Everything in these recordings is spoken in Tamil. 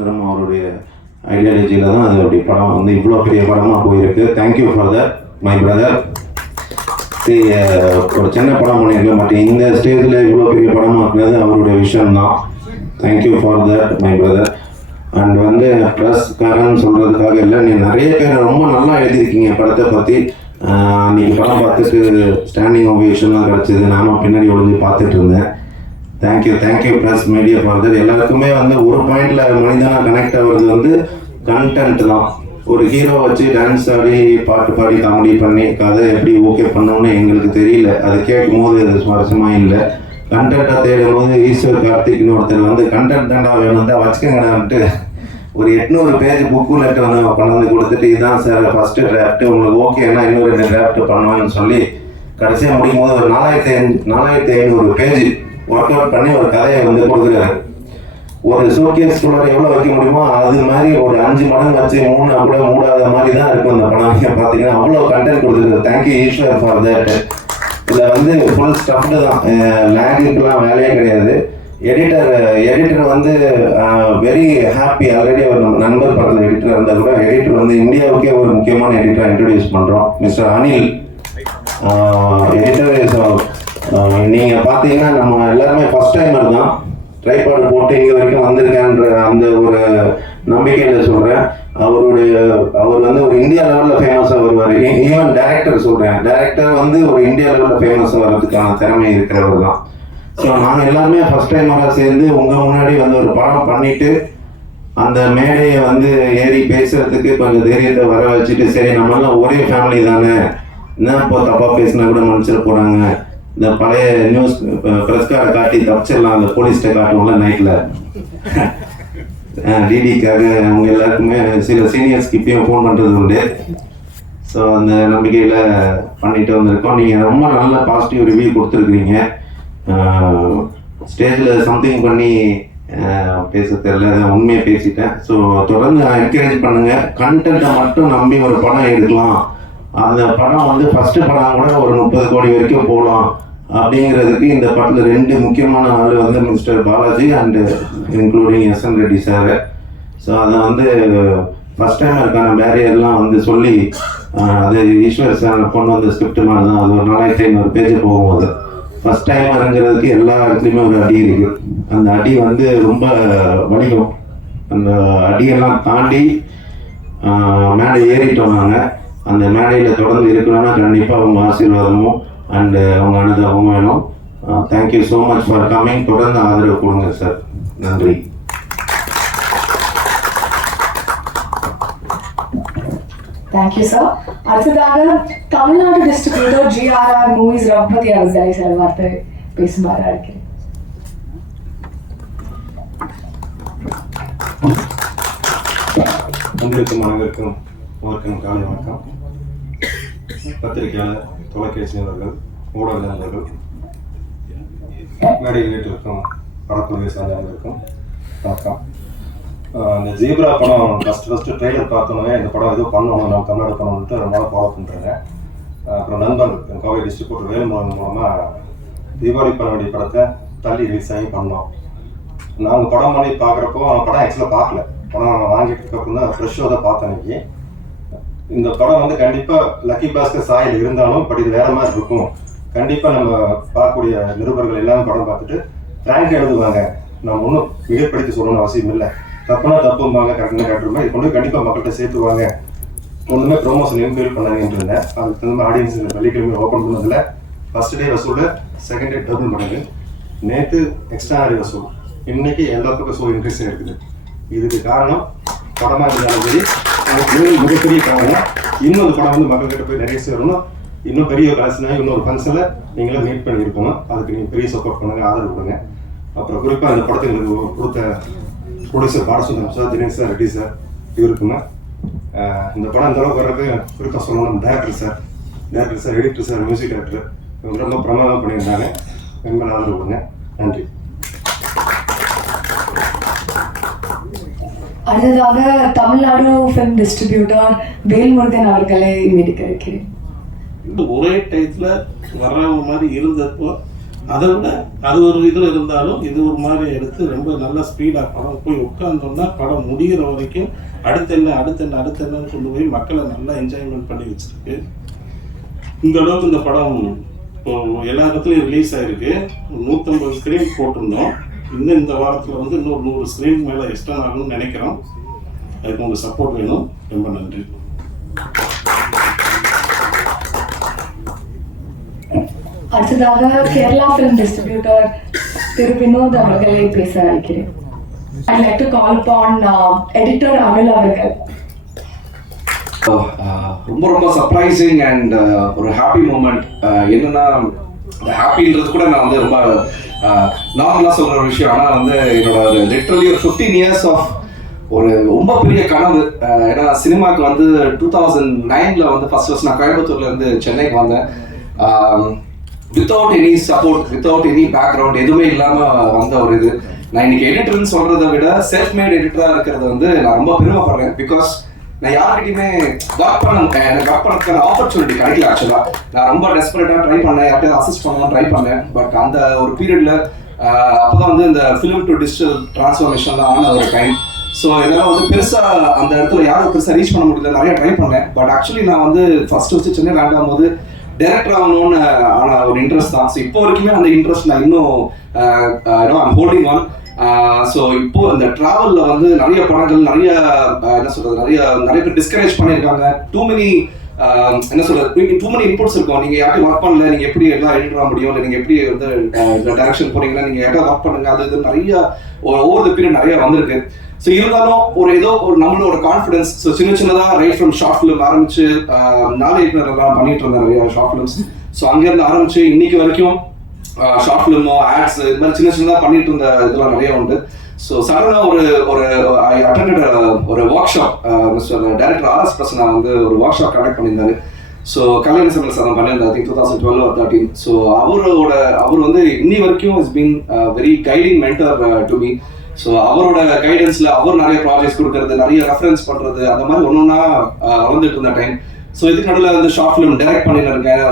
அவருடைய ஐடியாலஜியில் தான் அது அப்படி படம் வந்து இவ்வளோ பெரிய படமாக போயிருக்கு. Thank you for that my brother. ஒரு சின்ன படம் பண்ணியிருக்கேன், பட் இந்த ஸ்டேஜில் இவ்வளோ பெரிய படமாக இருக்கிறது அவருடைய விஷயம் தான். Thank you for that my brother. And வந்து ப்ளஸ்காரன்னு சொல்கிறதுக்காக இல்லை, நீ நிறைய பேர் ரொம்ப நல்லா எழுதியிருக்கீங்க படத்தை பற்றி. நீங்கள் படம் பார்த்துட்டு ஸ்டாண்டிங் ஓவேஷன்லாம் கிடச்சிது, நானும் பின்னாடி ஒழுங்கு பார்த்துட்டு இருந்தேன். Thank you plus media for that. எல்லாருக்குமே வந்து ஒரு பாயிண்டில் மனிதனாக கனெக்ட் ஆகிறது வந்து கண்டென்ட் தான். ஒரு ஹீரோ வச்சு டான்ஸ் ஆடி பாட்டு பாடி காமெடி பண்ணி கதை எப்படி ஓகே பண்ணோன்னு எங்களுக்கு தெரியல. அதை கேட்கும் போது அது சுவாரஸ்யமாக இல்லை. கண்டென்ட்டாக தேடும் போது ஈஸ்வர் கார்த்திக்னு ஒருத்தர் வந்து கண்டென்ட் தாண்டா வேணும் தான் வச்சுக்கங்கடான்ட்டு ஒரு 800 பேஜ் புக்கு லெட்டர் வந்து கொண்டாந்து கொடுத்துட்டு, இதுதான் சார் ஃபஸ்ட்டு டிராஃப்ட்டு, உங்களுக்கு ஓகேன்னா இன்னும் 2 டிராஃப்ட் பண்ணுவேன்னு சொல்லி கடைசியாக முடியும் போது ஒரு 4500 பேஜ் ஒர்க் அவுட் பண்ணி ஒரு கதையை வந்து கொடுக்குறாரு. ஒரு ஷோகேஸ் குள்ளே எவ்வளோ வைக்க முடியுமோ அது மாதிரி ஒரு 5 மடங்கு வச்சு 3 கூட மூடாத மாதிரி தான் இருக்கும் அந்த படம். பார்த்தீங்கன்னா அவ்வளோ கண்டென்ட் கொடுத்துருக்கு. Thank you Eswar for that. இதில் வந்து ஃபுல் ஸ்டஃப்டு தான், லேங்குக்கெலாம் வேலையே கிடையாது. எடிட்டர் வந்து வெரி ஹாப்பி. ஆல்ரெடி ஒரு நம்ம நண்பர் படத்தில் எடிட்டர் இருந்தால் கூட எடிட்டர் வந்து இந்தியாவுக்கே ஒரு முக்கியமான எடிட்டராக இன்ட்ரடியூஸ் பண்ணுறோம், மிஸ்டர் அனில் எடிட்டர். நீங்கள் பார்த்தீங்கன்னா நம்ம எல்லாருமே ஃபஸ்ட் டைமர் தான், ட்ரைபாடு போட்டு இங்கே வரைக்கும் வந்திருக்கேன்ற அந்த ஒரு நம்பிக்கையில் சொல்கிறேன். அவர் வந்து ஒரு இந்தியா லெவலில் ஃபேமஸாக வருவார். ஈவன் டைரக்டர் வந்து ஒரு இந்தியா லெவலில் ஃபேமஸாக வர்றதுக்கான திறமை இருக்கிறவர் தான். ஸோ நாங்கள் எல்லாருமே ஃபஸ்ட் டைமாக சேர்ந்து உங்கள் முன்னாடி வந்து ஒரு படம் பண்ணிவிட்டு அந்த மேடையை வந்து ஏறி பேசுகிறதுக்கு கொஞ்சம் தைரியத்தை வர வச்சுட்டு, சரி நம்மளாம் ஒரே ஃபேமிலி தானே, என்ன இப்போ தப்பாக பேசினா கூட மன்னிச்சிட போகிறாங்க, இந்த பழைய நியூஸ் ப்ரெஸ்காரை காட்டி தப்பிச்சிடலாம், அந்த போலீஸ்கிட்ட காட்டுவோம்ல நைட்டில் டிடிக்காக அவங்க எல்லாருக்குமே சில சீனியர்ஸ்க்கு இப்பயும் ஃபோன் பண்ணுறது உண்டு. ஸோ அந்த நம்பிக்கையில் பண்ணிட்டு வந்திருக்கோம். நீங்கள் ரொம்ப நல்ல பாசிட்டிவ் ரிவ்யூ கொடுத்துருக்குறீங்க. ஸ்டேஜில் சம்திங் பண்ணி பேச தெரியல, உண்மையை பேசிட்டேன். ஸோ தொடர்ந்து என்கரேஜ் பண்ணுங்கள். கண்டென்ட்டை மட்டும் நம்பி ஒரு படம் எடுக்கலாம். அந்த படம் வந்து ஃபஸ்ட்டு படம் கூட ஒரு 30 கோடி வரைக்கும் போகலாம் அப்படிங்கிறதுக்கு இந்த படத்தில் 2 முக்கியமான ஆள் வந்து mister Balaji and including SN Reddy sir. So அதை வந்து ஃபஸ்ட் டைமருக்கான பேரியர்லாம் வந்து சொல்லி அது ஈஸ்வர் சார் கொண்டு வந்த ஸ்கிரிப்ட் மாதிரி தான். அது ஒரு 4500 பேஜ் போகும்போது ஃபஸ்ட் டைம் இறங்குறதுக்கு எல்லா இடத்துலையுமே ஒரு அடி இருக்குது. அந்த அடி வந்து ரொம்ப வணிகம். அந்த அடியெல்லாம் தாண்டி மேடை ஏறிட்டோம் நாங்கள். அந்த மேடையில் தொடர்ந்து இருக்கணும்னா கண்டிப்பாக அவங்க ஆசீர்வாதமும் அண்டு அவங்க அனுதாபமும் வேணும். Thank you so much for coming. தொடர்ந்து ஆதரவு கொடுங்க சார். நன்றி. Thank you sir. அடுத்ததாக Tamil Nadu distributor GRR movies Raghupathi அவர்களை சில வார்த்தை பேசுமாறு அழைக்கிறேன். அனைவருக்கும் காலை வணக்கம். பத்திரிகையாளர், தொலைக்காட்சி நண்பர்கள், ஊடக நண்பர்கள், மேடையில் வீட்டிற்கும் படத்துறை சார்ந்தவர்களுக்கும் வணக்கம். இந்த ஜீப்ரா படம் ஃபஸ்ட்டு ட்ரெய்லர் பார்த்தோன்னே இந்த படம் எதுவும் பண்ணணும், நம்ம தமிழ்நாடு பண்ணணுன்ட்டு ரொம்ப நாள் ஃபாலோ பண்ணுறேங்க. அப்புறம் நண்பர் கோவை டிஸ்ட்ரிபியூட்டர் வேலுமுருகன் மூலமாக தீபாவளி பண்ண வேண்டிய படத்தை தள்ளி ரிலீஸ் ஆகி பண்ணோம். நாங்கள் படம் பண்ணி பார்க்குறப்போ படம் ஆக்சுவலாக பார்க்கல, படம் வாங்கிட்டு அப்புறம் தான் ஃப்ரெஷ்ஷாக தான் பார்த்தேன். அன்றைக்கி இந்த படம் வந்து கண்டிப்பாக லக்கி பாஸ்கர் சாயில் இருந்தாலும் பட் இது வேறு மாதிரி இருக்கும். கண்டிப்பாக நம்ம பார்க்கக்கூடிய நிருபர்கள் எல்லாமே படம் பார்த்துட்டு ரேங்க் எழுதுவாங்க. நம்ம ஒன்றும் மிகப்படுத்தி சொல்லணும்னு அவசியம் இல்லை. தப்புனா தப்பும்பாங்க, கரெக்டாக கரெக்டுமா இது கொண்டு கண்டிப்பாக மக்கள்கிட்ட சேர்த்துவாங்க. ஒன்றுமே ப்ரொமோஷன் இன்க்ளூட் பண்ணாங்கன்னு இருந்தேன். அதுக்கு தகுந்த ஆடியன்ஸ் இந்த வெள்ளிக்கிழமை ஓப்பன் பண்ணதில் ஃபஸ்ட் டே வசூல், செகண்ட் டே டபுள் பண்ணுது. நேற்று எக்ஸ்ட்ரானரி வசூல், இன்னைக்கு எல்லா பக்கம் ஷோ இன்க்ரீஸ் இருக்குது. இதுக்கு காரணம் படமாக இருந்தாலும் சரி, மிகப்பெரிய காரணம் இன்னும் அந்த படம் வந்து மக்கள்கிட்ட போய் நிறைய சேரணும். இன்னும் பெரிய கலெக்ஷனாக இன்னொரு ஃபங்க்ஷனில் நீங்களும் மீட் பண்ணியிருக்கணும். அதுக்கு நீங்கள் பெரிய சப்போர்ட் பண்ணுங்கள், ஆதரவு கொடுங்க. அப்புறம் குறிப்பாக அந்த படத்தை எங்களுக்கு கொடுத்த producer Balasundaram sir, Dinesh sir, Reddy sir இவருக்குமே இந்த படம் இந்த அளவுக்கு வர்றது குறிப்பாக சொல்லணும். Director sir, editor sir, music director இவங்க ரொம்ப பிரமாதம் பண்ணியிருந்தாங்க. ரொம்ப ஆதரவு கொடுங்க. நன்றி. அடுத்ததாக தமிழ்நாடு ஃபிலிம் டிஸ்ட்ரிபியூட்டர் வேல்முருகன் அவர்களை மீடிக்க வைக்கிறேன். ஒரே டைத்துல வர்ற மாதிரி இருந்தப்போ அதை விட அது ஒரு இதில் இருந்தாலும் இது ஒரு மாதிரி எடுத்து ரொம்ப நல்லா ஸ்பீடாக படம் போய் உட்காந்தோம்னா படம் முடிகிற வரைக்கும் அடுத்தென்னு கொண்டு போய் மக்களை நல்லா என்ஜாய்மெண்ட் பண்ணி வச்சிருக்கு. இந்த அளவுக்கு இந்த படம் இப்போ எல்லா இடத்துலையும் ரிலீஸ் ஆகிருக்கு. 150 ஸ்க்ரீன் போட்டிருந்தோம். இன்னும் இந்த வாரத்தில் வந்து இன்னொரு 100 ஸ்க்ரீன் மேலே எக்ஸ்ட்ரா ஆகணும்னு நினைக்கிறோம். அதுக்கு உங்கள் சப்போர்ட் வேணும். ரொம்ப நன்றி. அடுத்ததாக கேரளா ஃபிலிம் டிஸ்ட்ரிபியூட்டர் திரு வினோத் அவர்களை பேச அழைக்கிறேன். I'd like to call upon editor Anil அவர்கள். ரொம்ப சர்ப்ரைசிங் அண்ட் ஒரு ஹாப்பி மூமெண்ட். என்னன்னா ஹாப்பின்றது கூட நான் வந்து ரொம்ப நார்மலாக சொல்கிற ஒரு விஷயம். ஆனால் வந்து என்னோட லிட்ரலி ஒரு 15 years ஆஃப் ஒரு ரொம்ப பெரிய கனவு. ஏன்னா சினிமாவுக்கு வந்து 2009 வந்து ஃபர்ஸ்ட் நான் கோயம்புத்தூர்ல இருந்து சென்னைக்கு வந்தேன். Without any support, without any background, எதுவுமே இல்லாமல் வந்த ஒரு இது. நான் இன்னைக்கு எடிட்டர்னு சொல்றதை விட செல்ஃப் மேட் எடிட்டராக இருக்கிறது வந்து நான் ரொம்ப பெருமைப்படுறேன். பிகாஸ் நான் யார்கிட்டையுமே ஒர்க் பண்ணதுக்கான ஆப்பர்ச்சுனிட்டி கிடைக்கல. ஆக்சுவலாக நான் ரொம்ப டெஸ்பரேட்டாக ட்ரை பண்ணேன், யார்கிட்ட அசிஸ்ட் பண்ணலாம் ட்ரை பண்ணேன். பட் அந்த ஒரு பீரியட்ல அப்போதான் வந்து இந்த ஃபிலிம் டு டிஜிட்டல் டிரான்ஸ்ஃபர்மேஷன்லாம் ஆன ஒரு டைம். ஸோ இதெல்லாம் வந்து பெருசாக அந்த இடத்துல யாரும் பெருசாக ரீச் பண்ண முடியல. நிறைய ட்ரை பண்ணேன். பட் ஆக்சுவலி நான் வந்து ஃபர்ஸ்ட் சென்னை லேண்ட் ஆகும்போது டைரக்டர் ஆகணும்னு ஆன ஒரு இன்ட்ரெஸ்ட் தான். ஸோ இப்போ வரைக்குமே அந்த இன்ட்ரெஸ்ட் நான் இன்னும் ஐம் ஹோல்டிங் ஆன். ஸோ இப்போ இந்த டிராவலில் வந்து நிறைய படங்கள், நிறைய என்ன சொல்றது, நிறைய பேர் டிஸ்கரேஜ் பண்ணியிருக்காங்க. டூ மெனி இன்புட்ஸ் இருக்கும். நீங்கள் யார்ட்டும் ஒர்க் பண்ணல, நீங்கள் எப்படி எல்லாம் எடிட் ஆக முடியும், இல்லை நீங்கள் எப்படி வந்து இந்த டைரக்ஷன் போறீங்கன்னா நீங்கள் யார்ட்டா ஒர்க் பண்ணுங்க, அது இது நிறைய ஓவர் த பீரியட் நிறைய வந்திருக்கு. ஸோ இருந்தாலும் ஏதோ ஒரு நம்மளோட கான்ஃபிடன்ஸ். ஸோ சின்னதாக ரைட் ஃப்ரம் ஷார்ட் ஃபிலிம் ஆரம்பிச்சு நாளை எல்லாம் பண்ணிட்டு இருந்தேன் நிறைய ஷார்ட் ஃபிலிம்ஸ். ஸோ அங்கேருந்து ஆரம்பிச்சு இன்னைக்கு வரைக்கும் ஷார்ட் ஃபிலிமோ ஆட்ஸ் இது மாதிரி சின்னதாக பண்ணிட்டு இருந்த இதெல்லாம் நிறைய உண்டு. ஸோ சடனாக ஐ அட்டெண்டட் ஒரு work shop. Director RS Prasanna வந்து ஒரு ஒர்க் ஷாப் கண்டக்ட் பண்ணியிருந்தாரு. ஸோ கல்யாண சமையல் சாதம் பண்ணியிருந்தார், ஐ திங்க் 2012 or 13. ஸோ அவர் வந்து இன்னி வரைக்கும் is been very guiding mentor to me. So அவரோட கைடன்ஸில் அவர் நிறைய ப்ராஜெக்ட்ஸ் கொடுக்கறது, நிறைய ரெஃபரன்ஸ் பண்ணுறது, அந்த மாதிரி ஒன்றா வளர்ந்துட்டு இருந்த டைம். ஸோ இதுக்கு நடுவில் வந்து ஷார்ட் ஃபிலிம் டைரக்ட் பண்ணியிருக்கேன்.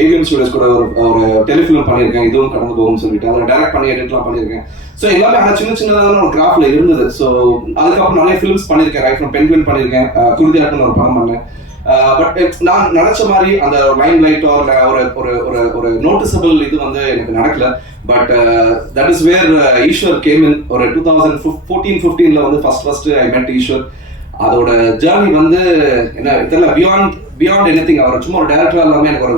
AVM ஸ்டுடியோஸ் கூட ஒரு டெலிஃபிலிம் பண்ணியிருக்கேன், இதுவும் கடந்து போகும்னு சொல்லிட்டு அதில் டைரக்ட் பண்ணி எடிட்லாம் பண்ணியிருக்கேன். ஸோ எல்லாமே ஆனால் சின்னதான ஒரு கிராஃப்டில் இருந்தது. ஸோ அதுக்கப்புறம் நிறைய ஃபிலிம்ஸ் பண்ணியிருக்கேன். ரைட் ஃப்ரம் பென்குயின் பண்ணியிருக்கேன், குருதியாக்குன்னு ஒரு படம் பண்ணேன். பட் நான் நினைச்ச மாதிரி அந்த லைம் லைட் ஒரு நோட்டிசபிள் இது வந்து எனக்கு நடக்கல. But that is where Eswar came in. ஒரு 2014-15 வந்து ஃபர்ஸ்ட் ஐ மெட் ஈஸ்வர். அதோட ஜேர்னி வந்து என்ன தெரியல, பியாண்ட் எனிதிங். அவர் சும்மா ஒரு டைரக்டரா இல்லாமல் எனக்கு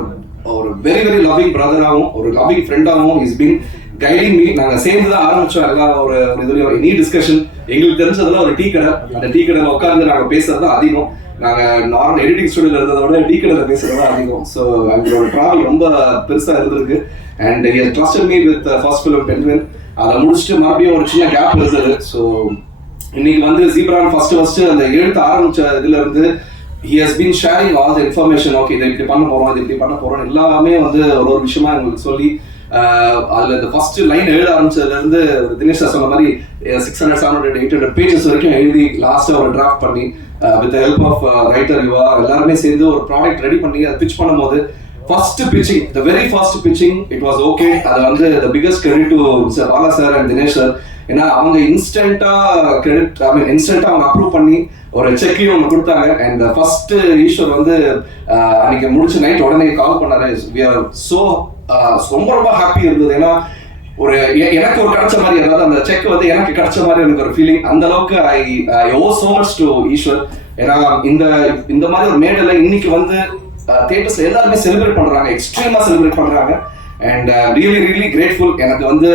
ஒரு வெரி வெரி லவ்விங் பிரதராகவும் ஒரு லவ்விங் ஃப்ரெண்டாகவும் இஸ் பீன் கைடிங் மீ. நாங்கள் சேர்ந்து தான் ஆரம்பிச்சோம் எல்லாம். ஒரு இதுலேயும் எனி டிஸ்கஷன் எங்களுக்கு தெரிஞ்சதெல்லாம் ஒரு டீ கடை. அந்த டீ கடையில் உட்காந்து நாங்கள் பேசுறது தான் அதிகம். நாங்கள் நார்மல் எடிட்டிங் ஸ்டுடியோவில் இருந்ததை விட டீ கடையில் பேசுறது தான் அதிகம். ஸோ எங்களோட ட்ராவல் ரொம்ப பெருசாக இருந்திருக்கு. And he has trusted me with first film penguin. அதை முடிச்சுட்டு மறுபடியும் ஒரு சின்ன கேப் இருந்தது. ஸோ இன்னைக்கு வந்து ஜீப்ரான் ஃபர்ஸ்ட் அந்த எழுத்து ஆரம்பிச்ச இதுல இருந்து he has been sharing all the information. Okay, இதை இப்படி பண்ண போறோம், இது இப்படி பண்ண போறோம், எல்லாமே வந்து ஒரு விஷயமா எங்களுக்கு சொல்லி அதுல இந்த ஃபர்ஸ்ட் லைன் எழுத ஆரம்பிச்சதுல இருந்து தினேஷ் சொன்ன மாதிரி 600, 700, 800 பேஜஸ் வரைக்கும் எழுதி லாஸ்டா ஒரு டிராஃப்ட் பண்ணி வித் ஹெல்ப் ஆஃப் ரைட்டர் யுவா எல்லாருமே சேர்ந்து ஒரு ப்ராடக்ட் ரெடி பண்ணி அதை பிச் பண்ணும்போது first pitching, the very first pitching, it was okay. அது வந்து the biggest credit to Mr. Bala sir and Dinesh sir. ஏன்னா அவங்க இன்ஸ்டன்டா அவங்க அப்ரூவ் பண்ணி ஒரு செக்கையும் ஒன்று கொடுத்தாங்க. அண்ட் ஃபர்ஸ்ட் ஈஸ்வர் வந்து அன்னைக்கு முடிச்சு நைட் உடனே கால் பண்ணாரு. we are so ரொம்ப ஹாப்பி இருந்தது. ஏன்னா எனக்கு ஒரு கிடைச்ச மாதிரி, அதாவது அந்த செக் வந்து எனக்கு கிடைச்ச மாதிரி எனக்கு ஒரு ஃபீலிங். அந்த அளவுக்கு ஐ ஓ so much to ஈஸ்வர். ஏன்னா இந்த மாதிரி ஒரு மேடல இன்னைக்கு வந்து தியேட்டர்ஸ்ல எல்லாருமே செலிப்ரேட் பண்றாங்க, எக்ஸ்ட்ரீமா செலிப்ரேட் பண்றாங்க. And really grateful. எனக்கு வந்து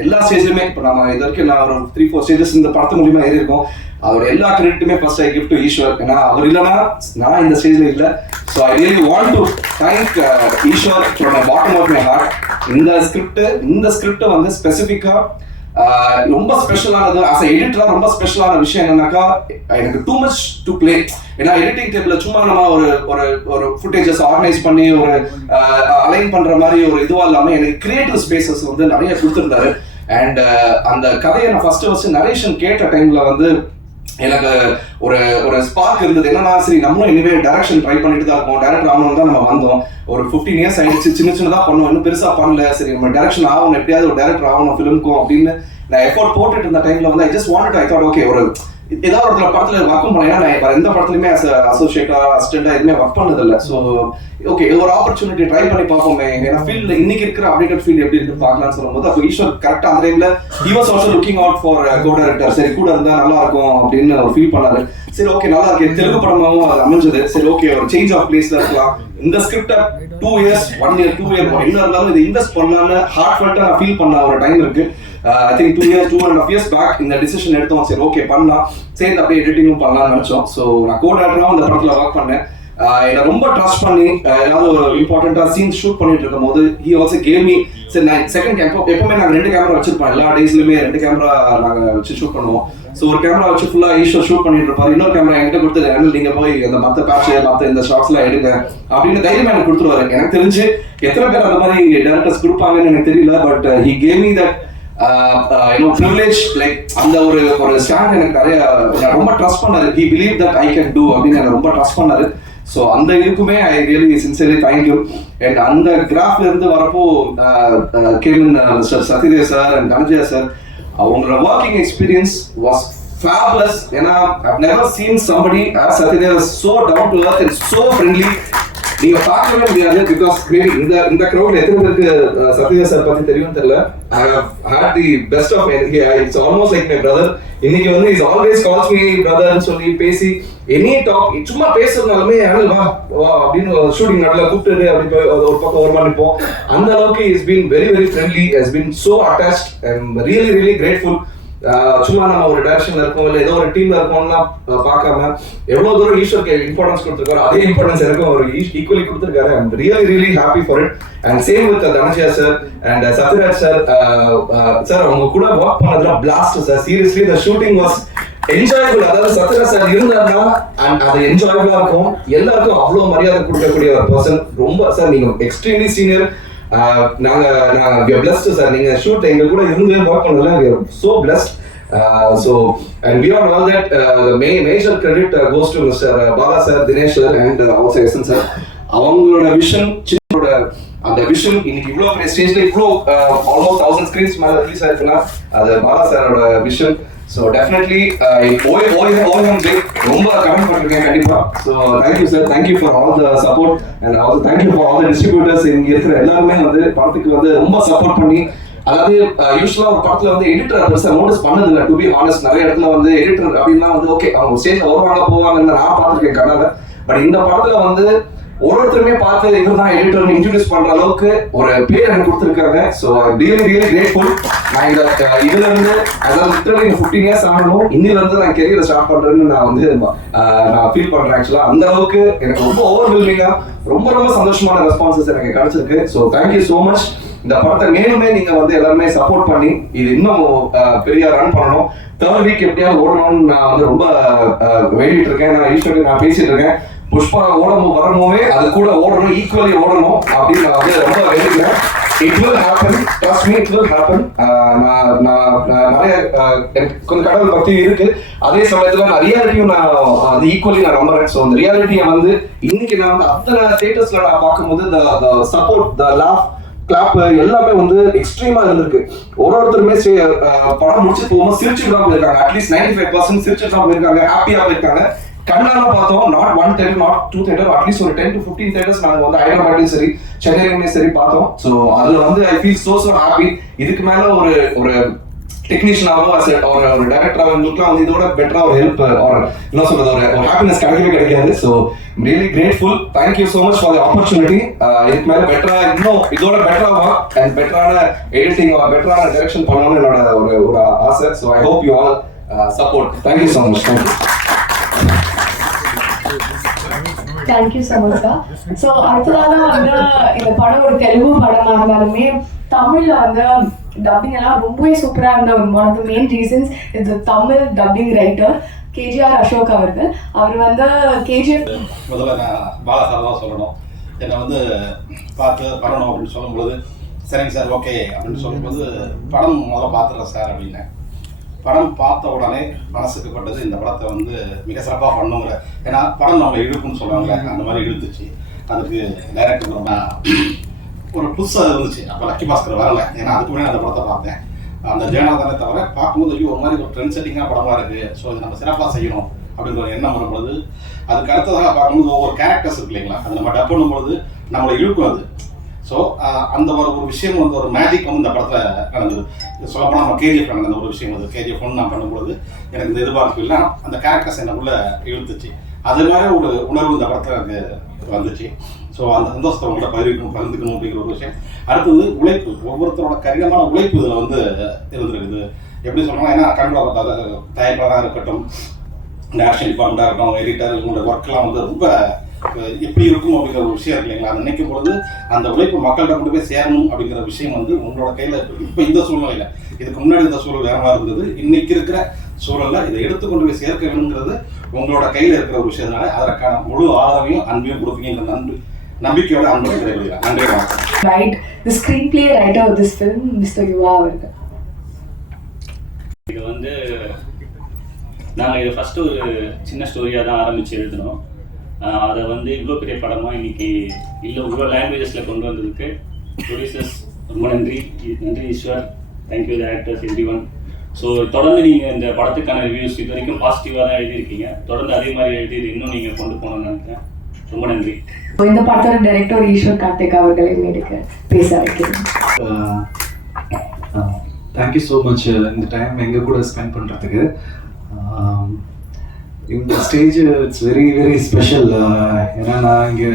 எல்லா ஸ்டேஜ்லயுமே இப்போ நம்ம இது வரைக்கும் நான் ஒரு 3-4 ஸ்டேஜஸ் இந்த படத்து மூலியமா ஏறி இருக்கோம். அவரோட எல்லா கிரெடிட்டுமே first I give to Eswar. ஏன்னா அவர் இல்லைன்னா நான் இந்த ஸ்டேஜ்ல இல்லை. So I really want to thank Eswar from my bottom of my heart. இந்த ஸ்கிரிப்ட் வந்து ஸ்பெசிஃபிக்கா ரொம்ப ஸ்பெஷலானது. அஸ் எடிட்டரா ரொம்ப ஸ்பெஷலான விஷயம் என்னன்னாக்கா, எனக்கு டூ மச் டு பிளே. ஏன்னா எடிட்டிங் டேபிள்ல சும்மா நம்ம ஒரு ஃபுட்டேஜஸ் ஆர்கனைஸ் பண்ணி ஒரு அலைன் பண்ற மாதிரி ஒரு இதுவா இல்லாம எனக்கு கிரியேட்டிவ் ஸ்பேசஸ் வந்து நிறைய கொடுத்துருந்தாரு. அண்ட் அந்த கதையை நான் ஃபர்ஸ்ட் நரேஷன் கேட்ட டைம்ல வந்து எனக்கு ஒரு ஒரு ஸ்பார்க் இருந்தது. என்னன்னா சரி நம்மளும் இனிமே டைரக்ஷன் ட்ரை பண்ணிட்டு தான் இருக்கோம், டைரக்டர் ஆகணும் தான் நம்ம வந்தோம். ஒரு 15 years ஆயிடுச்சு, சின்ன சின்னதாக பண்ணுவோம், இன்னும் பெருசாக பண்ணல. சரி நம்ம டைரக்ஷன் ஆகணும், எப்படியாவது ஒரு டைரக்டர் ஆகணும் ஃபிலிமுக்கும் அப்படின்னு நான் எஃபோர்ட் போட்டுட்டு இருந்த டைம்ல வந்து I just wanted, I thought okay ஒரு ஏதாவது ஒரு படத்துல ஒர்க் பண்ணேன். நான் வேற எந்த படத்துலையுமே அசோசியேட்டா அசிஸ்டண்டா எதுவுமே ஒர்க் பண்ணதில்லை. ஸோ ஓகே ஒரு ஆப்பர்ச்சுனிட்டி ட்ரை பண்ணி பார்ப்போமே. ஏன்னா ஃபீல்டு இன்னைக்கு இருக்கிற அப்டேட்டட் ஃபீல்டு எப்படி இருக்குன்னு பார்க்கலாம்னு சொல்லும்போது அப்போ ஈஸ்வர் கரெக்டாக அந்த டைம்ல he was also looking out for co director. சரி கூட இருந்தா நல்லா இருக்கும் அப்படின்னு அவர் ஃபீல் பண்ணாரு. சரி ஓகே நல்லா இருக்கு, தெலுங்கு படமாவும் அது அமைஞ்சது. சரி ஓகே ஒரு சேஞ்ச் ஆஃப் பிளேஸ்ல இருக்கலாம். இந்த ஸ்கிரிப்டை 2 years 1 year 2 year என்ன இருந்தாலும் இதை இன்வெஸ்ட் பண்ணலான்னு ஹார்ட்ஃபெல்ட்டா நான் ஃபீல் பண்ண ஒரு டைம் இருக்கு. ஐ திங்க் 2.5 years பேக் இந்த டிசிஷன் எடுத்தோம். சரி ஓகே பண்ணலாம், சேர்ந்து அப்படியே எடிட்டிங்கும் பண்ணலாம்னு நினைச்சோம். ஸோ நான் கோ டைரக்டராகவும் இந்த படத்துல ஒர்க் பண்ணேன். என்னை ரொம்ப ட்ரஸ்ட் பண்ணி ஏதாவது ஒரு இம்பார்ட்டண்டா சீன் ஷூட் பண்ணிட்டு இருக்கும் போது ஹி ஆல்சோ கேவ் மீ. சரி நான் செகண்ட் கேமரா எப்பவுமே நாங்கள் 2 கேமரா வச்சிருப்போம், எல்லா டேஸ்லயுமே 2 கேமரா நாங்கள் வச்சு ஷூட் பண்ணுவோம். ஸோ ஒரு கேமரா வச்சு ஃபுல்லா ஈஸ்வர் ஷூட் பண்ணிட்டு இருப்பாரு, இன்னொரு கேமரா என்கிட்ட கொடுத்து நீங்க போய் அந்த மற்ற பேட்ச் மற்ற இந்த ஷார்ட்ஸ் எல்லாம் எடுங்க அப்படின்னு தைரியமா எனக்கு கொடுத்துருவாரு. எனக்கு தெரிஞ்சு எத்தனை பேர் அந்த மாதிரி டைரக்டர்ஸ் கொடுப்பாங்கன்னு எனக்கு தெரியல, but he gave me that privilege, like அந்த ஒரு ஸ்டாண்ட் எனக்கு நிறைய ரொம்ப ட்ரஸ்ட் பண்ணாரு. He believe that I can do அப்படின்னு எனக்கு ரொம்ப ட்ரஸ்ட் பண்ணாரு. ஸோ அந்த இதுக்குமே I really sincerely thank you. And அந்த கிராஃப்ல இருந்து வரப்போ Gavin mister Satyadev sir and Dhananjaya sir, அவங்களோட ஒர்க்கிங் எக்ஸ்பீரியன்ஸ் வாஸ் fabulous. ஏன்னா I've never seen somebody as Satyadev so down to earth and so friendly. நீங்க பார்க்கவே முடியாது. பிகாஸ் மேபி இந்த க்ரௌட்ல எத்தனை பேருக்கு சத்யதேவ் சார் பத்தி தெரியும் தெரியல. I have had the best of it. It's almost like my brother. இன்னைக்கு வந்து இஸ் ஆல்வேஸ் கால்ஸ் மீ பிரதர்னு சொல்லி பேசி எனி டாக் சும்மா பேசுறதுனாலுமே வா வா அப்படின்னு ஷூட்டிங் நடுல கூப்பிட்டு அப்படி ஒரு பக்கம் ஒரு மாதிரி நிற்போம். அந்த அளவுக்கு is been very very friendly, has been so attached. I am really really grateful. சும்மா நம்ம ஒரு டைரக்ஷன்ல இருக்கோம் இல்ல ஏதோ ஒரு டீம்ல இருக்கோம்னா பார்க்காம எவ்வளவு தூரம் ஈஸ்வருக்கு இம்பார்ட்டன்ஸ் கொடுத்துருக்காரு, அதே இம்பார்ட்டன்ஸ் எனக்கும் ஒரு ஈக்குவலி கொடுத்துருக்காரு. I am really really happy for it. And same with Dhananjaya sir and Sathyaraj sir. Sir அவங்க கூட ஒர்க் பண்ணதுல blast sir. Seriously the shooting was enjoyable. அதாவது சத்யராஜ் சார் இருந்தாருன்னா அண்ட் அது என்ஜாயபிளா இருக்கும். எல்லாருக்கும் அவ்வளவு மரியாதை கொடுக்கக்கூடிய ஒரு பர்சன். ரொம்ப சார் நீங்க எக்ஸ்ட்ரீம்லி சீனியர். நாங்க blessed சார். நீங்க ஷூட் எங்க கூட இருந்து ஒர்க் பண்ணதுல we are so blessed. So and beyond all that, major credit goes to Mr. Bala sir, Dinesh sir and also Yasan sir. அவங்களோட விஷன் அந்த விஷன் இன்னைக்கு இவ்வளோ பெரிய ஸ்டேஜ்ல இவ்வளோ ஆல்மோஸ்ட் 1000 ஸ்கிரீன்ஸ் மேல ரிலீஸ் ஆயிருக்குன்னா அது பாலா சாரோட விஷன். ஸோ டெஃபினெட்லி ரொம்ப கமெண்ட் பண்ணிருக்கேன் கண்டிப்பா. So thank you sir, thank you for all the support and also thank you for all the distributors. இங்க இருக்கிற எல்லாருமே வந்து படத்துக்கு வந்து ரொம்ப சப்போர்ட் பண்ணி, அதாவது யூஸ்வலா ஒரு படத்துல வந்து எடிட்டர் பெருசா நோட்டீஸ் பண்ணதில்லை. டு பி ஹானஸ்ட் நிறைய இடத்துல வந்து எடிட்டர் அப்படின்னா வந்து ஓகே அவங்க ஸ்டேஜ்ல வருவாங்க போவாங்கன்னு நான் பார்த்துருக்கேன் கண்ணால. பட் இந்த படத்துல வந்து ஒருத்தருமே பார்த்து இவர் தான் எடிட்டர் இன்ட்ரோடியூஸ் பண்ற அளவுக்கு ஒரு பேர் எனக்கு கொடுத்துருக்காங்க. So really really grateful. நான் இந்த இதுல இருந்து அதாவது லிட்டரலி 15 years ஆகணும் இன்னில இருந்து நான் கெரியரை ஸ்டார்ட் பண்றேன்னு நான் வந்து நான் ஃபீல் பண்றேன். ஆக்சுவலா அந்த அளவுக்கு எனக்கு ரொம்ப ஓவர்வெல்மிங்கா ரொம்ப ரொம்ப சந்தோஷமான ரெஸ்பான்சஸ் எனக்கு கிடைச்சிருக்கு. So thank you so much. இந்த படத்தை மேலுமே நீங்க வந்து எல்லாருமே சப்போர்ட் பண்ணி இது இன்னும் பெரிய ரன் பண்ணணும். 3rd week எப்படியாவது ஓடணும்னு நான் வந்து ரொம்ப வேண்டிட்டு இருக்கேன். நான் ஈஸ்வரி நான் பேசிட்டு இருக்கேன். புஷ்பா வரணுமே அது கூட ஓடணும், ஈக்குவலி ஓடணும் அப்படின்னு நான் வந்து ரொம்ப வேண்டிக்கிறேன். It will happen. Trust me, it will happen. நான் நிறைய கொஞ்சம் கடவுள் பக்தி இருக்கு. அதே சமயத்துல நான் ரியாலிட்டியும் நான் அது ஈக்குவலி நான் நம்புறேன். ஸோ அந்த ரியாலிட்டியை வந்து இன்னைக்கு நான் வந்து அத்தனை தியேட்டர்ஸ்ல நான் பார்க்கும்போது the support, the laugh, clap எல்லாமே வந்து எக்ஸ்ட்ரீமா இருந்திருக்கு. ஒருத்தருமே படம் முடிச்சு போகும்போது சிரிச்சுட்டு தான் போயிருக்காங்க. அட்லீஸ்ட் 95% சிரிச்சுட்டு தான் போயிருக்காங்க, ஹாப்பியா போயிருக்காங்க. கண்ணால பார்த்தோம், not 1 theater, not 2 theater, at least ஒரு 10 to 15 theaters நாங்க வந்து ஹைதராபாத்லயும் சரி சென்னையிலுமே சரி பார்த்தோம். ஸோ அதுல வந்து ஐ ஃபீல் சோ ஹாப்பி. இதுக்கு மேல ஒரு டெக்னீஷியனாவோ ஒரு டைரக்டராக உங்களுக்குலாம் வந்து இதோட பெட்டரா ஒரு ஹெல்ப் என்ன சொல்றது ஒரு ஹாப்பினஸ் கிடைக்கவே கிடைக்காது. So really grateful. Thank you so much for the opportunity. இதுக்கு மேல பெட்டரா இன்னும் இதோட பெட்டரா ஒர்க் அண்ட் பெட்டரான எடிட்டிங் பெட்டரான டைரக்ஷன் பண்ணணும்னு என்னோட ஒரு ஆசை. So I hope you all support. Thank you so much. Thank you so much sir. So அடுத்ததாக வந்து இந்த படம் ஒரு தெலுங்கு படமாக இருந்தாலுமே தமிழ்ல வந்து டப்பிங் எல்லாம் ரொம்பவே சூப்பராக இருந்த one of the main reasons இது Tamil dubbing writer KGR Ashok அவர்கள். அவர் வந்து KGF முதல்ல நான் பாலா சார் தான் சொல்லணும். என்னை வந்து பார்த்து பண்ணணும் அப்படின்னு சொல்லும்போது சரிங்க சார் ஓகே அப்படின்னு சொல்லும்போது படம் முதல்ல பார்த்துடுறேன் சார் அப்படின்னேன். படம் பார்த்த உடனே மனசுக்கு பட்டது இந்த படத்தை வந்து மிக சிறப்பாக பண்ணுங்கிற, ஏன்னா படம் நம்ம இழுப்புன்னு சொல்லுவாங்க, அந்த மாதிரி இழுத்துச்சு. அதுக்கு டைரக்டர் ஒரு புதுசாக இருந்துச்சு. அப்போ லக்கி பாஸ்கர் வரல, ஏன்னா அதுக்கு முன்னாடி அந்த படத்தை பார்த்தேன். அந்த ஜேனாதானே தவிர பார்க்கும்போது ஐயோ ஒரு மாதிரி ஒரு ட்ரெண்ட் செட்டிங்காக படமாக இருக்குது, ஸோ இது நம்ம சிறப்பாக செய்யணும் அப்படின்ற ஒரு எண்ணம் வரும்பொழுது, அதுக்கு அடுத்ததாக பார்க்கும்போது ஒவ்வொரு கேரக்டர்ஸ் இருக்கு இல்லைங்களா, அது நம்ம டப் பண்ணும்பொழுது நம்மளை இழுக்கும் அது. ஸோ அந்த ஒரு விஷயம் வந்து ஒரு மேஜிக் வந்து இந்த படத்தில் நடந்தது. சொல்லப்போனால் நம்ம கேஜிஎஃப் நடந்த ஒரு விஷயம் வந்து கேஜிஎஃப் ஒன்று நான் பண்ணும்பொழுது எனக்கு இந்த எதிர்பார்ப்பு இல்லை, அந்த கேரக்டர்ஸ் எனக்குள்ள இழுத்துச்சு. அது மாதிரி ஒரு உணர்வு இந்த படத்தில் எனக்கு வந்துச்சு. ஸோ அந்த சந்தோஷத்தை உங்கள்கிட்ட பகிர்ந்துக்கணும் அப்படிங்கிற ஒரு விஷயம். அடுத்தது உழைப்பு, ஒவ்வொருத்தரோட கடினமான உழைப்பு இதில் வந்து இருந்திருக்குது. எப்படி சொல்லணும், ஏன்னா கண்டிப்பாக தயாரிப்பாளராக இருக்கட்டும், டேரக்ஷன் டிபார்ட்மெண்ட்டாக இருக்கட்டும், எடிட்டர், இவங்களோட ஒர்க்கெலாம் வந்து ரொம்ப எப்படி இருக்கும் அப்படிங்கிற ஒரு விஷயம் இருக்கு இல்லைங்களா. அதை நினைக்கும் பொழுது அந்த உழைப்பு மக்கள்கிட்ட கொண்டு போய் சேரணும் அப்படிங்கிற விஷயம் வந்து உங்களோட கையில் இப்போ இந்த சூழ்நிலையில், இதுக்கு முன்னாடி இந்த சூழல் வேற மாதிரி இருந்தது, இன்னைக்கு இருக்கிற சூழலில் இதை எடுத்து கொண்டு போய் சேர்க்க வேணுங்கிறது உங்களோட கையில் இருக்கிற ஒரு விஷயத்தினால அதற்கான முழு ஆதரவையும் அன்பையும் கொடுப்பீங்கிற நம்பிக்கையோட அன்பை விடைபெறுகிறேன். நன்றி, வணக்கம். Right, the screenplay writer of this film, Mr. Yuva அவர்கள். இது வந்து நாங்கள் இதை ஃபஸ்ட்டு ஒரு சின்ன ஸ்டோரியாக தான் ஆரம்பித்து எழுதினோம். அதை வந்து இவ்வளோ பெரிய படமாக இன்றைக்கி இவ்வளோ லாங்குவேஜஸில் கொண்டு வந்ததுக்கு ப்ரொடியூசர்ஸ் ரொம்ப நன்றி Eswar, thank you directors every one. So தொடர்ந்து நீங்கள் இந்த படத்துக்கான ரிவ்யூஸ் இது வரைக்கும் பாசிட்டிவாக தான் எழுதியிருக்கீங்க, தொடர்ந்து அதே மாதிரி எழுதி இது இன்னும் நீங்கள் கொண்டு போகணும்னு நினைக்கிறேன். ரொம்ப நன்றி. இந்த படத்தோட டைரக்டர் ஈஸ்வர் கார்த்திக் அவர்களை மேடைக்கு பேச வைக்கிறேன். தேங்க்யூ ஸோ மச் இந்த டைம் எங்கள் கூட ஸ்பெண்ட் பண்ணுறதுக்கு. இந்த stage it's very very special. ஏன்னா நான் இங்கே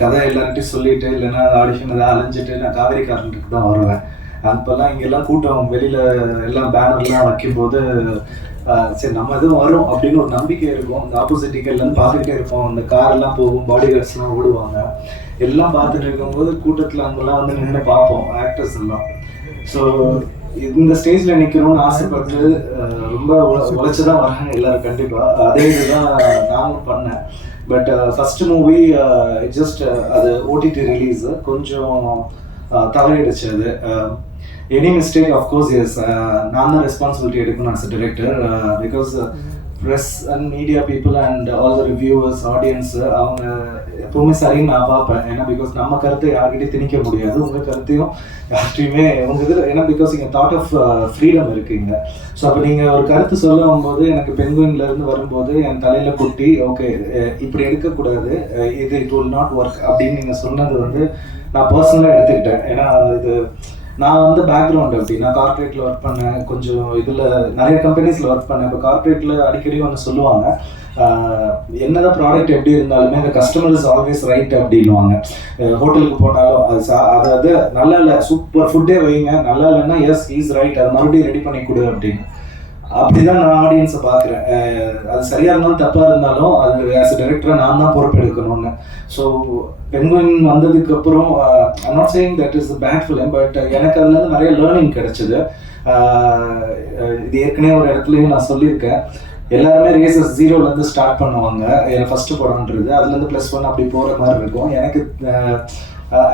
கதை எல்லார்கிட்டையும் சொல்லிட்டு இல்லைன்னா ஆடிஷன் எதாவது அலைஞ்சிட்டு நான் காவேரி காரனுக்கு தான் வருவேன். அப்போல்லாம் இங்கெல்லாம் கூட்டம் வெளியில் எல்லாம் பேனர்லாம் வைக்கும்போது சரி நம்ம எதுவும் வரும் அப்படின்னு ஒரு நம்பிக்கை இருக்கும். இந்த ஆப்போசிட்டிக்கெல்லாம் பார்த்துக்கிட்டே இருப்போம், இந்த காரெல்லாம் போகும், பாடி கார்ட்ஸ்லாம் ஓடுவாங்க, எல்லாம் பார்த்துட்டு இருக்கும்போது கூட்டத்தில் அங்கெல்லாம் வந்து நின்று பார்ப்போம் ஆக்டர்ஸ் எல்லாம். ஸோ இந்த ஸ்டேஜில் நிற்கணும்னு ஆசைப்பட்டு ரொம்ப உழைச்சி தான் வராங்க எல்லோரும் கண்டிப்பாக. அதே இதுதான் நானும் பண்ணேன். பட் ஃபஸ்ட்டு மூவி ஜஸ்ட் அது ஓடிடி ரிலீஸு கொஞ்சம் தவறிடுச்சு. அது எனி மிஸ்டேக் ஆஃப்கோர்ஸ் எஸ் நான் தான் ரெஸ்பான்சிபிலிட்டி எடுக்கணும் as a director. Because press and media people and all the reviewers audience அவங்க எப்போவுமே சரின்னு நான் பார்ப்பேன். ஏன்னா பிகாஸ் நம்ம கருத்தை யார்கிட்டையும் திணிக்க முடியாது, உங்கள் கருத்தையும் யார்கிட்டையுமே உங்கள் இதில், ஏன்னா பிகாஸ் இங்கே தாட் ஆஃப் ஃப்ரீடம் இருக்குங்க. ஸோ அப்போ நீங்கள் ஒரு கருத்து சொல்லும் போது எனக்கு பெங்குயின்லேருந்து வரும்போது என் தலையில் குட்டி ஓகே இப்படி எடுக்கக்கூடாது, இது இட் வில் நாட் ஒர்க் அப்படின்னு நீங்கள் சொன்னது வந்து நான் பர்சனலாக எடுத்துக்கிட்டேன். ஏன்னா இது நான் வந்து பேக்ரவுண்ட் அப்படி நான் கார்பரேட்டில் ஒர்க் பண்ணேன், கொஞ்சம் இதில் நிறைய கம்பெனிஸில் ஒர்க் பண்ணேன். இப்போ கார்பரேட்டில் அடிக்கடி ஒன்று சொல்லுவாங்க, என்னதான் ப்ராடக்ட் எப்படி இருந்தாலுமே இந்த கஸ்டமர் இஸ் ஆல்வேஸ் ரைட் அப்படின்வாங்க. ஹோட்டலுக்கு போனாலும் அதாவது நல்லா இல்லை சூப்பர் ஃபுட்டே வைங்க, நல்லா இல்லைன்னா எஸ் இஸ் ரைட், அதை மறுபடியும் ரெடி பண்ணி கொடு அப்படின்னு. அப்படிதான் நான் ஆடியன்ஸை பார்க்குறேன். அது சரியாக இருந்தாலும் தப்பாக இருந்தாலும் அது ஆஸ் அ டைரக்டராக நான் தான் பொறுப்பெடுக்கணும்னு. ஸோ பெங்குயின் வந்ததுக்கு அப்புறம் I'm not saying that is bad film, but எனக்கு அதுலேருந்து நிறைய லேர்னிங் கிடைச்சிது. இது ஏற்கனவே ஒரு இடத்துலையும் நான் சொல்லியிருக்கேன், எல்லாருமே ரேசஸ் ஜீரோலேருந்து ஸ்டார்ட் பண்ணுவாங்க. எனக்கு ஃபஸ்ட்டு படம்ன்றது அதுலேருந்து +1 அப்படி போகிற மாதிரி இருக்கும். எனக்கு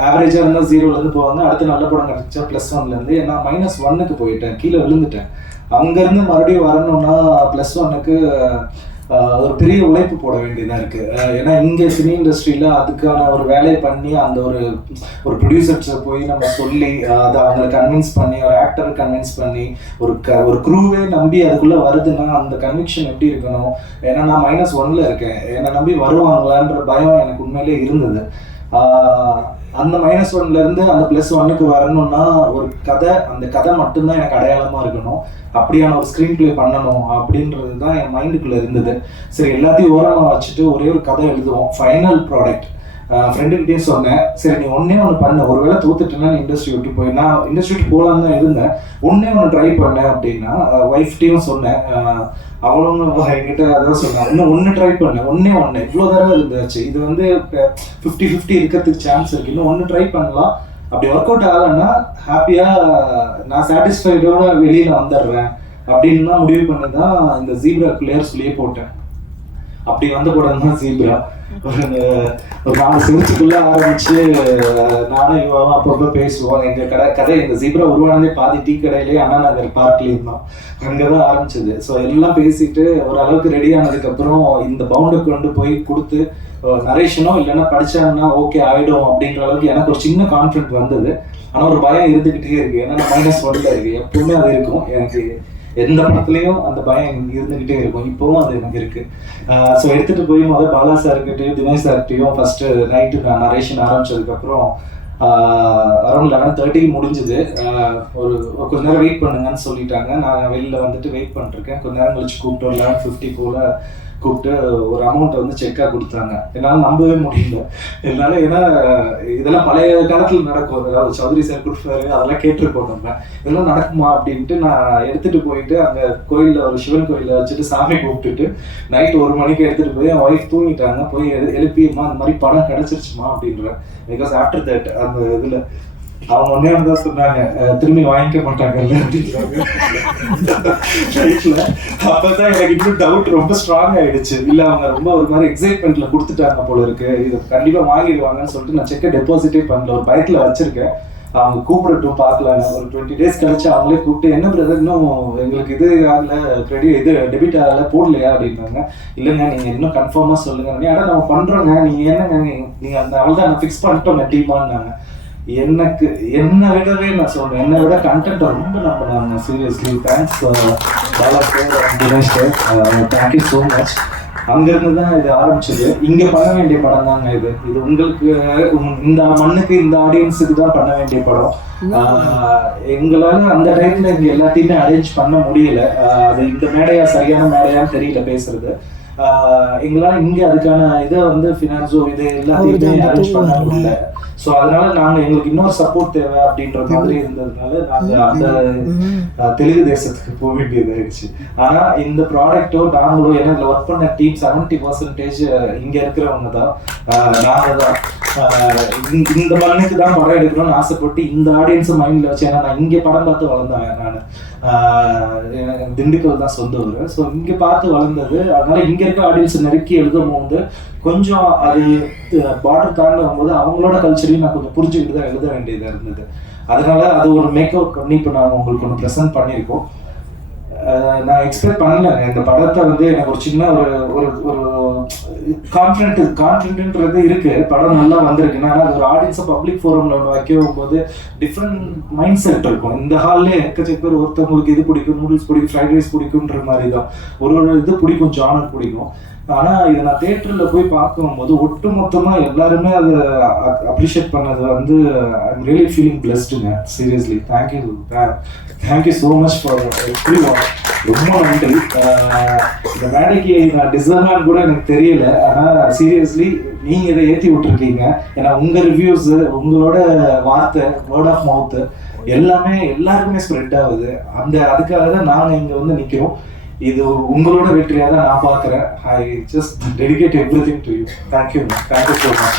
ஆவரேஜாக இருந்தால் 0லேருந்து போவாங்க, அடுத்து நல்ல படம் கிடச்சா +1லேருந்து. நான் -1க்கு போயிட்டேன், கீழே விழுந்துட்டேன். அங்கேருந்து மறுபடியும் வரணும்னா +1க்கு ஒரு பெரிய உழைப்பு போட வேண்டியதாக இருக்குது. ஏன்னா இங்கே சினி இண்டஸ்ட்ரியில் அதுக்கான ஒரு வேலையை பண்ணி அந்த ஒரு ப்ரொடியூசர்ஸை போய் நம்ம சொல்லி அதை அவங்களை கன்வின்ஸ் பண்ணி ஒரு ஆக்டரை கன்வின்ஸ் பண்ணி ஒரு க்ரூவே நம்பி அதுக்குள்ளே வருதுன்னா அந்த கன்விக்ஷன் எப்படி இருக்கணும். ஏன்னா நான் -1ல் இருக்கேன், என்னை நம்பி வருவாங்களான்ற பயம் எனக்கு உண்மையிலே இருந்தது. அந்த -1லேருந்து அந்த +1க்கு வரணும்னா ஒரு கதை, அந்த கதை மட்டும்தான் எனக்கு அடையாளமாக இருக்கணும், அப்படியான ஒரு ஸ்க்ரீன் பிளே பண்ணணும் அப்படின்றது தான் என் மைண்டுக்குள்ளே இருந்தது. சரி எல்லாத்தையும் ஓரமாக வச்சுட்டு ஒரே ஒரு கதை எழுதுவோம், ஃபைனல் ப்ராடக்ட். ஃப்ரெண்டுக்கிட்டே சொன்னேன், சரி நீ ஒன்றே ஒன்று பண்ண, ஒருவேளை தோத்துட்டேன்னா நீ இண்டஸ்ட்ரி விட்டு போய், நான் இண்டஸ்ட்ரி விட்டு போகலான்னு தான் இருந்தேன், ஒன்றே ஒன்று ட்ரை பண்ணேன் அப்படின்னா ஒய்ஃப்டையும் சொன்னேன். அவளும் என்கிட்ட அதான் சொன்னாங்க, இன்னும் ஒன்று ட்ரை பண்ணேன், ஒன்றே இவ்வளோ தடவை இருந்துச்சு, இது வந்து 50-50 இருக்கிறதுக்கு சான்ஸ் இருக்குது, இன்னும் ஒன்று ட்ரை பண்ணலாம், அப்படி ஒர்க் அவுட் ஆகலைன்னா ஹாப்பியாக நான் சாட்டிஸ்ஃபைடோட வெளியில் வந்துடுறேன் அப்படின்னு தான் முடிவு பண்ணி தான் இந்த ஜீப்ரா லேயர்ஸ்லேயே போட்டேன். அப்படி வந்த படம் தான் ஜீப்ரா. ஒரு 4 செவத்துக்குள்ள ஆரம்பிச்சு நானும் இவாவும் அப்பப்போ பேசுவோம். எங்க கதை இந்த ஜீப்ரா உருவானதே பாதி டீ கடையிலேயே அண்ணா நகர் பார்க்ல இருந்தோம், அங்கதான் ஆரம்பிச்சது. ஸோ எல்லாம் பேசிட்டு ஓரளவுக்கு ரெடி ஆனதுக்கப்புறம் இந்த பவுண்டை கொண்டு போய் கொடுத்து நரேஷனோ இல்லைன்னா படிச்சாங்கன்னா ஓகே ஆயிடும் அப்படின்ற அளவுக்கு எனக்கு ஒரு சின்ன கான்ஃபிடென்ட் வந்தது. ஆனால் ஒரு பயம் இருந்துகிட்டே இருக்கு, ஏன்னா -1 இருக்கு, எப்பவுமே அது இருக்கும் எனக்கு. எந்த படத்துலையும் அந்த பயம் இருந்துகிட்டே இருக்கும், இப்பவும் அது எனக்கு இருக்கு. ஸோ எடுத்துட்டு போய் முதல் பாலா சார்கிட்டையும் தினேஷ் சார்கிட்டையும் ஃபர்ஸ்ட் நைட்டு நான் நரேஷன் ஆரம்பிச்சதுக்கப்புறம் அரௌண்ட் 11:30 முடிஞ்சுது. கொஞ்ச நேரம் வெயிட் பண்ணுங்கன்னு சொல்லிட்டாங்க. நான் வெளியில் வந்துட்டு வெயிட் பண்ணிருக்கேன். கொஞ்ச நேரம் கழிச்சு கூப்பிட்டு ஒரு 11:50 போல கூப்பிட்டு ஒரு அமௌண்ட் வந்து செக்காக கொடுத்தாங்க. என்னால் நம்பவே முடியல என்னால். ஏன்னா இதெல்லாம் பழைய காலத்தில் நடக்கும், அதாவது சௌத்ரி சார் கொடுப்பாரு, அதெல்லாம் கேட்டிருக்கோம் நம்ம. இதெல்லாம் நடக்குமா அப்படின்ட்டு நான் எடுத்துகிட்டு போயிட்டு அங்கே கோயிலில் ஒரு சிவன் கோயிலில் வச்சுட்டு சாமி கூப்பிட்டுட்டு நைட் 1 மணிக்கு எடுத்துகிட்டு போய் என் ஒய்ஃப் தூங்கிட்டாங்க. போய் எழுப்பிமா அந்த மாதிரி படம் கிடச்சிருச்சுமா அப்படின்றேன். பிகாஸ் ஆஃப்டர் தட் அந்த இதில் அவங்க ஒன்னே தான் சொன்னாங்க, திரும்பி வாங்கிக்க மாட்டாங்கல்ல அப்படின்றாங்க. அப்பதான் எனக்கு இன்னும் டவுட் ரொம்ப ஸ்ட்ராங் ஆயிடுச்சு. இல்ல அவங்க ரொம்ப ஒரு மாதிரி எக்ஸைட்மெண்ட்ல கொடுத்துட்டாங்க போல இருக்கு, இது கண்டிப்பா வாங்கிடுவாங்கன்னு சொல்லிட்டு நான் செக்கை டெபாசிட்டே பண்ணல, ஒரு பயத்துல வச்சிருக்கேன். அவங்க கூப்பிடட்டும் பார்க்கலாம். ஒரு 20 days கழிச்சு அவங்களே கூப்பிட்டு என்ன பிரதர் இன்னும் எங்களுக்கு இது ஆகல, இது டெபிட் ஆகல, போடலையா அப்படின்னாங்க. இல்லைங்க நீங்க இன்னும் கன்ஃபார்மா சொல்லுங்க. ஏன்னா நம்ம பண்றோங்க, நீங்க என்னங்க நீங்க அந்த அவள்தான் நான் ஃபிக்ஸ் பண்ணிட்டோம் டீமான்னாங்க. எனக்கு என்னை விடவே நான் சொல்றேன், என்னை விட கண்டென்ட் ரொம்ப நம்பினாங்க. Seriously thanks Bala sir, Dinesh sir, thank you so much. அங்கிருந்து தான் இது ஆரம்பிச்சது. இங்க பண்ண வேண்டிய படம் தாங்க இது. இது உங்களுக்கு இந்த மண்ணுக்கு இந்த ஆடியன்ஸுக்கு தான் பண்ண வேண்டிய படம். எங்களால அந்த டைம்ல இங்க எல்லாத்தையுமே அரேஞ்ச் பண்ண முடியல. அது இந்த மேடையா சரியான மேடையான்னு தெரியல பேசுறது. எங்களால இங்க அதுக்கான இதை வந்து ஃபினான்ஸோ இது எல்லாத்தையுமே அரேஞ்ச் பண்ண முடியல. ஸோ அதனால நாங்கள் எங்களுக்கு இன்னொரு சப்போர்ட் தேவை அப்படின்ற மாதிரி இருந்ததுனால நாங்கள் அந்த தெலுங்கு தேசத்துக்கு போக வேண்டியதாகிடுச்சு. ஆனால் இந்த ப்ராடக்டோ நாங்களோ, ஏன்னா இதில் ஒர்க் பண்ண டீம் 70% இங்கே இருக்கிறவங்க தான், நாங்கள் தான். இந்த மண்ணுக்கு தான் படம் எடுக்கணும்னு ஆசைப்பட்டு இந்த ஆடியன்ஸை மைண்டில் வச்சு, ஏன்னா நான் இங்கே படம் பார்த்து வளர்ந்தேன். நான் எனக்கு திண்டுக்கல் தான் சொந்த ஊர். ஸோ இங்கே பார்த்து வளர்ந்தது. அதனால இங்கே இருக்க ஆடியன்ஸை நெருக்கி எழுதும் போது கொஞ்சம் அது பார்டர் தாண்டி வரும்போது அவங்களோட கல்ச்சரையும் நான் கொஞ்சம் புரிஞ்சுக்கிட்டு தான் எழுத வேண்டியதாக இருந்தது. அதனால அது ஒரு மேக்கப் பண்ணி இப்போ நான் உங்களுக்கு ஒன்று ப்ரெசென்ட் பண்ணியிருக்கோம். நான் எக்ஸ்பெக்ட் பண்ணல இந்த படத்தை வந்து எனக்கு ஒரு சின்ன ஒரு கான்ஃபிடென்ட்ன்றது இருக்கு. படம் நல்லா வந்திருக்கு. ஆனால் அது ஒரு ஆடியன்ஸை பப்ளிக் ஃபோரம்ல ஒன்று வைக்கும் போது டிஃப்ரெண்ட் மைண்ட் செட் இருக்கும். இந்த ஹால்லே எக்கச்சக்க பேர் ஒருத்தவங்களுக்கு இது பிடிக்கும், நூடுல்ஸ் பிடிக்கும், ஃப்ரைட் ரைஸ் பிடிக்குன்ற மாதிரி தான் ஒரு இது பிடிக்கும், ஜானர் பிடிக்கும். ஆனால் இதை நான் தேட்டரில் போய் பார்க்கும்போது ஒட்டு மொத்தமாக எல்லாருமே அதை அப்ரிஷியேட் பண்ணது வந்து ஐம் ரியலி ஃபீலிங் பிளஸ்டுங்க. Seriously thank you so much for ரொம்ப நன்றி. இந்த மேடைக்கு நான் டிசர்வான்னு கூட எனக்கு தெரியல. ஆனால் சீரியஸ்லி நீங்கள் இதை ஏற்றி விட்டுருக்கீங்க. ஏன்னா உங்கள் ரிவ்யூஸு, உங்களோட வார்த்தை, வேர்ட் ஆஃப் மவுத்து எல்லாமே எல்லாருக்குமே ஸ்ப்ரெட் ஆகுது. அதுக்காக தான் நாங்கள் இங்கே வந்து நிற்கிறோம். இது உங்களோட வெற்றியாக தான் நான் பார்க்குறேன். I just dedicate everything to you. Thank you so much.